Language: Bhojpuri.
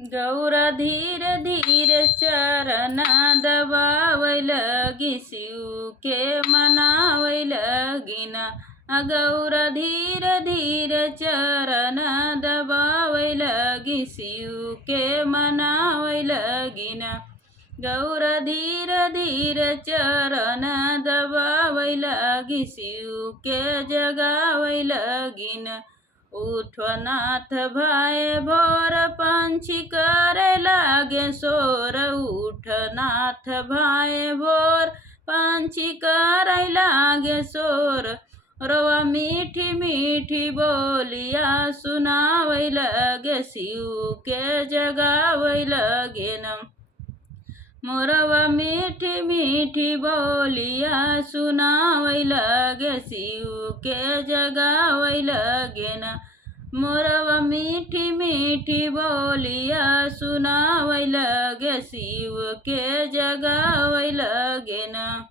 गौरा धीरे धीरे चरण दबावै लगी, शिव के मनावै लगिन। गौरा धीरे धीरे चरण दबावै लगी, शिव के मनावै लगिन। गौरा धीरे धीरे चरण दबावै लगी, शिव के जगावै लगिन। उठो नाथ भाए भोर, पंछी करे लागे शोर। उठ नाथ भाए भोर, पंछी करे लागे शोर। रोवा मीठी मीठी बोलिया सुनावै लगे, शिव के जगावै लगिन। मोरवा मीठी मीठी बोलिया सुनावै लगे, शिव के जगावै लगिन। मोरवा मीठी मीठी बोलिया सुनावै लगे, शिव के जगावै लगिन।